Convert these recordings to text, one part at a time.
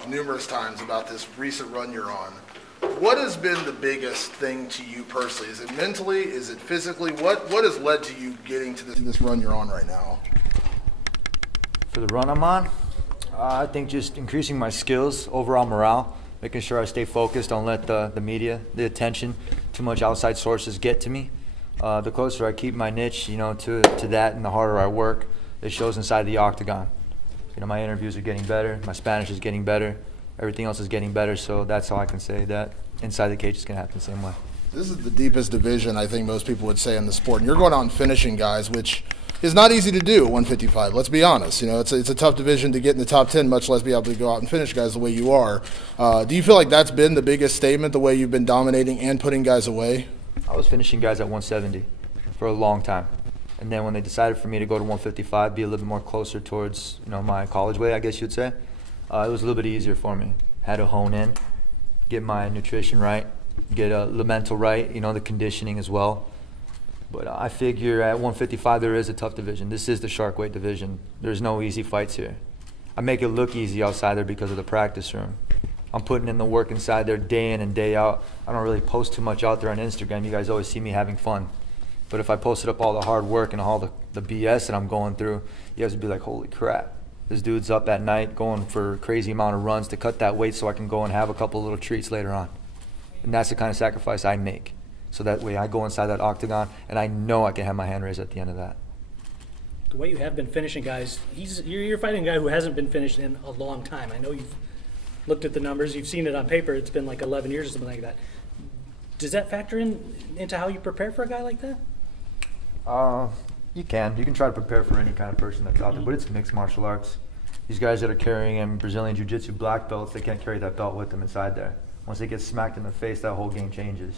talked numerous times about this recent run you're on. What has been the biggest thing to you personally? Is it mentally? Is it physically? What has led to you getting to this run you're on right now? For the run I'm on, I think just increasing my skills, overall morale, making sure I stay focused, don't let the media, the attention, too much outside sources get to me. The closer I keep my niche, to that, and the harder I work, it shows inside the octagon. My interviews are getting better, my Spanish is getting better, everything else is getting better, so that's all I can say, that inside the cage is going to happen the same way. This is the deepest division I think most people would say in the sport, and you're going out and finishing guys, which is not easy to do at 155, let's be honest. It's a tough division to get in the top 10, much less be able to go out and finish guys the way you are. Do you feel like that's been the biggest statement, the way you've been dominating and putting guys away? I was finishing guys at 170 for a long time. And then when they decided for me to go to 155, be a little bit more closer towards my college weight, I guess you'd say, it was a little bit easier for me. Had to hone in, get my nutrition right, get the mental right, the conditioning as well. But I figure at 155 there is a tough division. This is the shark weight division. There's no easy fights here. I make it look easy outside there because of the practice room. I'm putting in the work inside there day in and day out. I don't really post too much out there on Instagram. You guys always see me having fun. But if I posted up all the hard work and all the BS that I'm going through, you guys would be like, holy crap. This dude's up at night going for a crazy amount of runs to cut that weight so I can go and have a couple little treats later on. And that's the kind of sacrifice I make. So that way I go inside that octagon and I know I can have my hand raised at the end of that. The way you have been finishing guys, you're fighting a guy who hasn't been finished in a long time. I know you've looked at the numbers, you've seen it on paper, it's been like 11 years or something like that. Does that factor into how you prepare for a guy like that? You can try to prepare for any kind of person that's out there, but it's mixed martial arts. These guys that are carrying Brazilian Jiu-Jitsu black belts, they can't carry that belt with them inside there. Once they get smacked in the face, that whole game changes.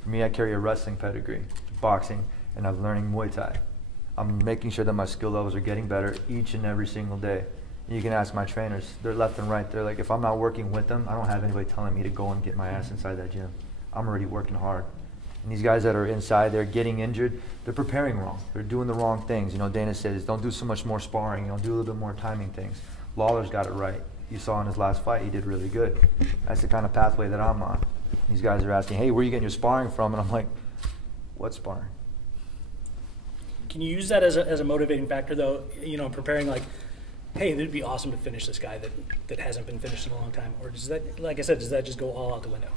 For me, I carry a wrestling pedigree, boxing, and I'm learning Muay Thai. I'm making sure that my skill levels are getting better each and every single day. And you can ask my trainers, they're left and right. They're like, if I'm not working with them, I don't have anybody telling me to go and get my ass inside that gym. I'm already working hard. And these guys that are inside, they're getting injured, they're preparing wrong. They're doing the wrong things. Dana says, don't do so much more sparring, do a little bit more timing things. Lawler's got it right. You saw in his last fight, he did really good. That's the kind of pathway that I'm on. These guys are asking, hey, where are you getting your sparring from? And I'm like, what sparring? Can you use that as a motivating factor, though, preparing like, hey, it'd be awesome to finish this guy that hasn't been finished in a long time? Or does that, like I said, does that just go all out the window?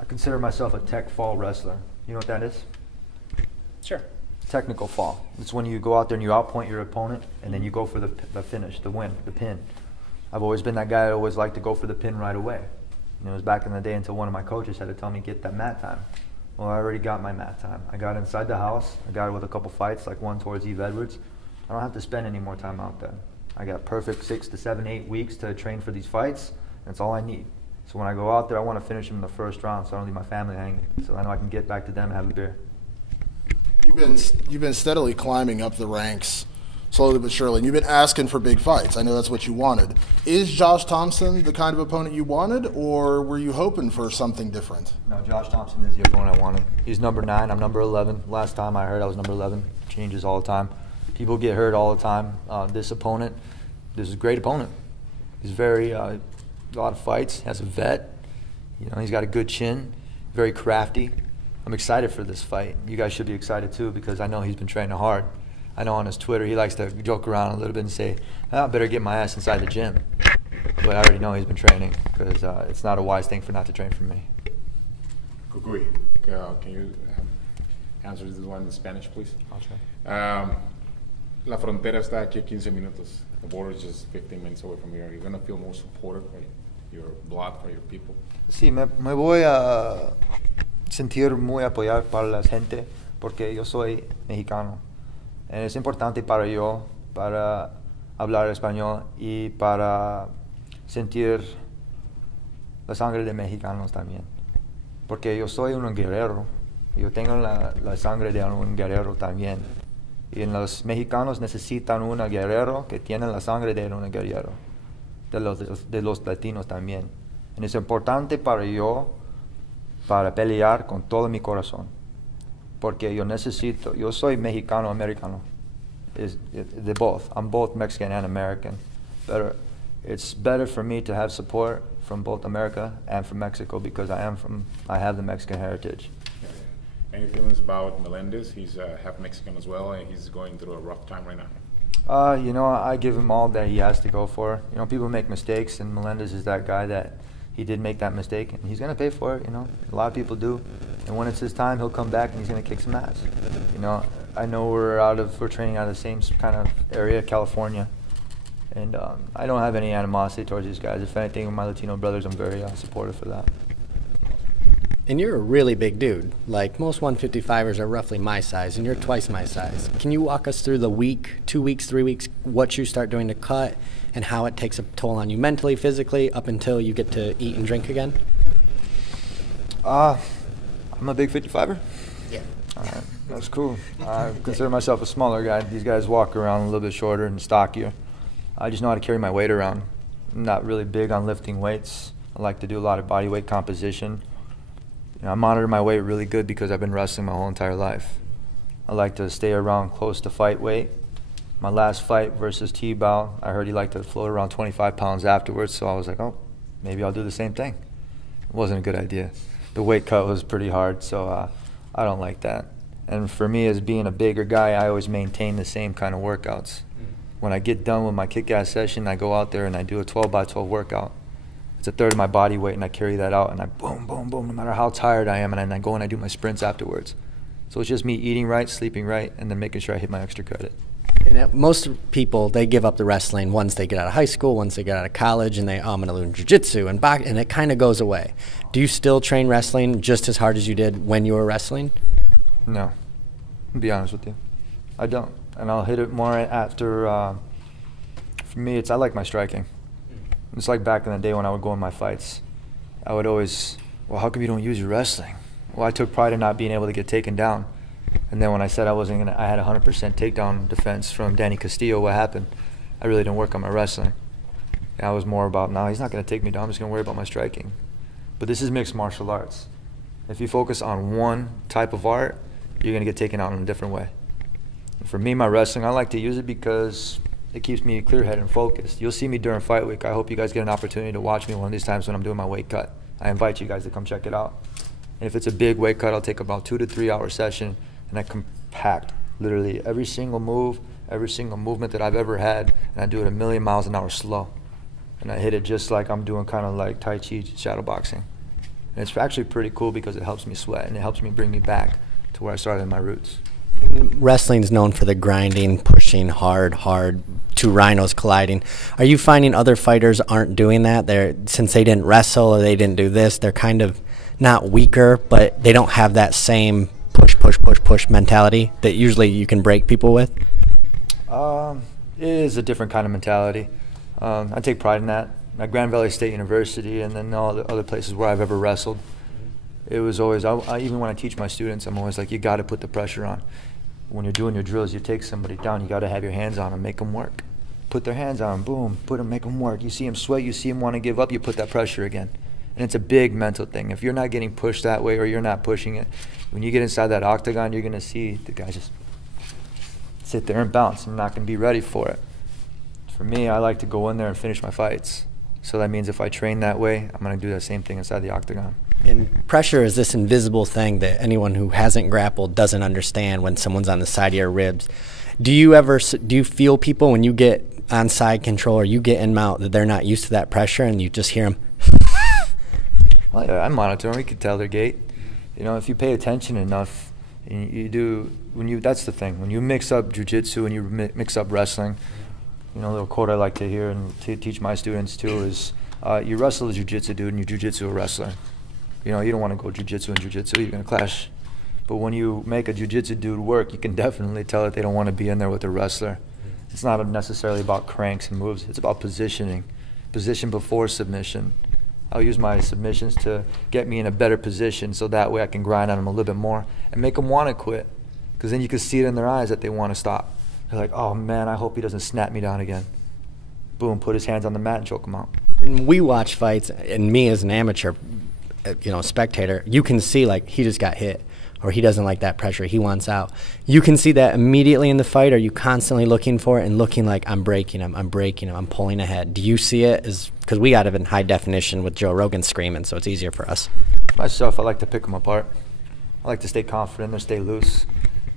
I consider myself a tech fall wrestler. You know what that is? Sure. Technical fall. It's when you go out there and you outpoint your opponent and then you go for the finish, the win, the pin. I've always been that guy that always liked to go for the pin right away. It was back in the day until one of my coaches had to tell me, get that mat time. Well, I already got my mat time. I got inside the house. I got it with a couple fights, like one towards Eve Edwards. I don't have to spend any more time out there. I got perfect 6 to 7, 8 weeks to train for these fights. That's all I need. So when I go out there, I want to finish them in the first round so I don't leave my family hanging. So I know I can get back to them and have a beer. You've been steadily climbing up the ranks, slowly but surely, and you've been asking for big fights. I know that's what you wanted. Is Josh Thompson the kind of opponent you wanted, or were you hoping for something different? No, Josh Thompson is the opponent I wanted. He's number 9, I'm number 11. Last time I heard I was number 11. Changes all the time. People get hurt all the time. This is a great opponent. He's very, a lot of fights, has a vet. He's got a good chin, very crafty. I'm excited for this fight. You guys should be excited too because I know he's been training hard. I know on his Twitter he likes to joke around a little bit and say, I better get my ass inside the gym. But I already know he's been training because it's not a wise thing not to train for me. Kukui, can you answer this one in Spanish, please? I'll try. La frontera está aquí a 15 minutos. The border is just 15 minutes away from here. You're going to feel more supported by your blood, by your people. Sí, me voy a sentir muy apoyado para la gente porque yo soy mexicano. Es importante para yo, para hablar español y para sentir la sangre de mexicanos también. Porque yo soy un guerrero. Yo tengo la sangre de un guerrero también. Y los mexicanos necesitan un guerrero que tiene la sangre de un guerrero. De los latinos también. Y es importante para yo, para pelear con todo mi corazón. Porque yo soy mexicano-americano. De both. I'm both Mexican and American. But it's better for me to have support from both America and from Mexico because I have the Mexican heritage. Any feelings about Melendez? He's half Mexican as well, and he's going through a rough time right now. You know, I give him all that he has to go for. You know, people make mistakes, and Melendez is that guy that he did make that mistake, and he's going to pay for it, you know. A lot of people do. And when it's his time, he'll come back and he's going to kick some ass. You know, I know we're training out of the same kind of area, California. And I don't have any animosity towards these guys. If anything, with my Latino brothers, I'm very supportive for that. And you're a really big dude. Like, most 155ers are roughly my size, and you're twice my size. Can you walk us through the week, 2 weeks, 3 weeks, what you start doing to cut, and how it takes a toll on you mentally, physically, up until you get to eat and drink again? I'm a big 55er. Yeah. All right, that's cool. I consider myself a smaller guy. These guys walk around a little bit shorter and stockier. I just know how to carry my weight around. I'm not really big on lifting weights. I like to do a lot of body weight composition. You know, I monitor my weight really good because I've been wrestling my whole entire life. I like to stay around close to fight weight. My last fight versus T-Bow, I heard he liked to float around 25 pounds afterwards, so I was like, oh, maybe I'll do the same thing. It wasn't a good idea. The weight cut was pretty hard, so I don't like that. And for me, as being a bigger guy, I always maintain the same kind of workouts. When I get done with my kick-ass session, I go out there and I do a 12x12 workout. It's a third of my body weight, and I carry that out, and I boom, boom, boom, no matter how tired I am, and I go and I do my sprints afterwards. So it's just me eating right, sleeping right, and then making sure I hit my extra credit. And most people, they give up the wrestling once they get out of high school, once they get out of college, and they, oh, I'm going to learn jiu-jitsu and box, and it kind of goes away. Do you still train wrestling just as hard as you did when you were wrestling? No, to be honest with you, I don't. And I'll hit it more after, for me, I like my striking. It's like back in the day when I would go in my fights. I would always, well, how come you don't use your wrestling? Well, I took pride in not being able to get taken down. And then when I said I wasn't gonna, I had 100% takedown defense from Danny Castillo, what happened? I really didn't work on my wrestling. And I was more about, no, he's not gonna take me down, I'm just gonna worry about my striking. But this is mixed martial arts. If you focus on one type of art, you're gonna get taken out in a different way. And for me, my wrestling, I like to use it because it keeps me clear-headed and focused. You'll see me during fight week. I hope you guys get an opportunity to watch me one of these times when I'm doing my weight cut. I invite you guys to come check it out. And if it's a big weight cut, I'll take about 2 to 3 hour session, and I compact literally every single move, every single movement that I've ever had, and I do it 1,000,000 miles an hour slow. And I hit it just like I'm doing kind of like Tai Chi shadow boxing. And it's actually pretty cool because it helps me sweat, and it helps me bring me back to where I started in my roots. Wrestling is known for the grinding, pushing hard, two rhinos colliding. Are you finding other fighters aren't doing that? Since they didn't wrestle or they didn't do this, they're kind of not weaker, but they don't have that same push mentality that usually you can break people with? It is a different kind of mentality. I take pride in that. At Grand Valley State University and then all the other places where I've ever wrestled, it was always, even when I teach my students, I'm always like, you got to put the pressure on. When you're doing your drills, you take somebody down, you got to have your hands on them, make them work. Put their hands on them, boom, make them work. You see them sweat, you see them want to give up, you put that pressure again. And it's a big mental thing. If you're not getting pushed that way or you're not pushing it, when you get inside that octagon, you're going to see the guy just sit there and bounce. I'm not going to be ready for it. For me, I like to go in there and finish my fights. So that means if I train that way, I'm going to do that same thing inside the octagon. And pressure is this invisible thing that anyone who hasn't grappled doesn't understand when someone's on the side of your ribs. Do you feel people when you get on side control or you get in mount that they're not used to that pressure and you just hear them? Well, yeah, I monitor them. You can tell their gait. You know, if you pay attention enough, and that's the thing. When you mix up jiu-jitsu and you mix up wrestling, you know, a little quote I like to hear and to teach my students too is, you wrestle a jiu-jitsu dude and you jiu-jitsu a wrestler. You know, you don't want to go jiu-jitsu and jiu-jitsu, you're going to clash. But when you make a jiu-jitsu dude work, you can definitely tell that they don't want to be in there with a wrestler. It's not necessarily about cranks and moves, it's about positioning. Position before submission. I'll use my submissions to get me in a better position so that way I can grind on them a little bit more and make them want to quit. Because then you can see it in their eyes that they want to stop. They're like, oh man, I hope he doesn't snap me down again. Boom, put his hands on the mat and choke him out. And we watch fights, and me as an amateur, you know, spectator, you can see like he just got hit. or he doesn't like that pressure, he wants out. You can see that immediately in the fight. Are you constantly looking for it and looking like, I'm breaking him, I'm breaking him, I'm pulling ahead? Do you see it? Because we got it in high definition with Joe Rogan screaming, so it's easier for us. Myself, I like to pick them apart. I like to stay confident or stay loose.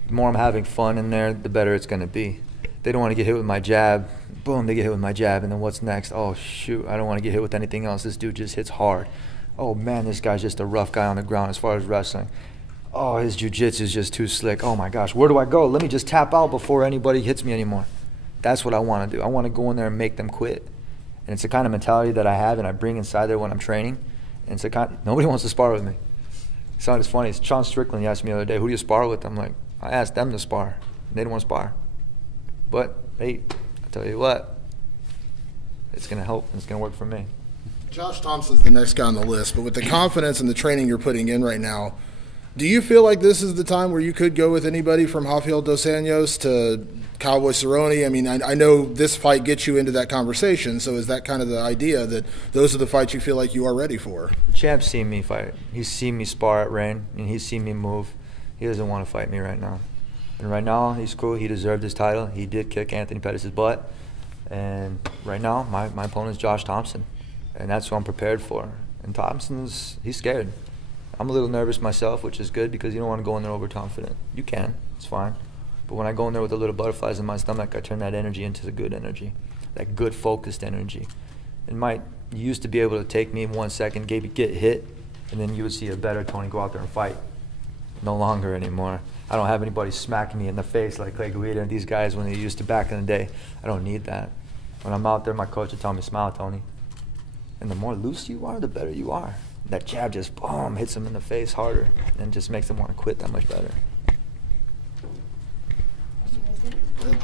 The more I'm having fun in there, the better it's going to be. They don't want to get hit with my jab. Boom, they get hit with my jab, and then what's next? Oh, shoot, I don't want to get hit with anything else. This dude just hits hard. Oh, man, this guy's just a rough guy on the ground as far as wrestling. Oh, his jiu-jitsu is just too slick. Oh, my gosh, where do I go? Let me just tap out before anybody hits me anymore. That's what I want to do. I want to go in there and make them quit. And it's the kind of mentality that I have and I bring inside there when I'm training. And it's the kind, nobody wants to spar with me. So it's funny. It's Sean Strickland. He asked me the other day, who do you spar with? I'm like, I asked them to spar. They didn't want to spar. But, hey, I'll tell you what, it's going to help and it's going to work for me. Josh Thompson's the next guy on the list, but with the confidence and the training you're putting in right now, do you feel like this is the time where you could go with anybody from Rafael Dos Anjos to Cowboy Cerrone? I mean, I know this fight gets you into that conversation, so is that kind of the idea that those are the fights you feel like you are ready for? The champ's seen me fight. He's seen me spar at Reign, and he's seen me move. He doesn't want to fight me right now. And right now, he's cool. He deserved his title. He did kick Anthony Pettis' butt. And right now, my opponent is Josh Thompson. And that's who I'm prepared for. And Thompson's, he's scared. I'm a little nervous myself, which is good because you don't want to go in there overconfident. You can, it's fine. But when I go in there with the little butterflies in my stomach, I turn that energy into the good energy, that good focused energy. You used to be able to take me in 1 second, get hit, and then you would see a better Tony go out there and fight. No longer anymore. I don't have anybody smacking me in the face like Clay Guida and these guys when they used to back in the day. I don't need that. When I'm out there, my coach will tell me, smile, Tony. And the more loose you are, the better you are. That jab just, boom, hits them in the face harder and just makes them want to quit that much better. Good.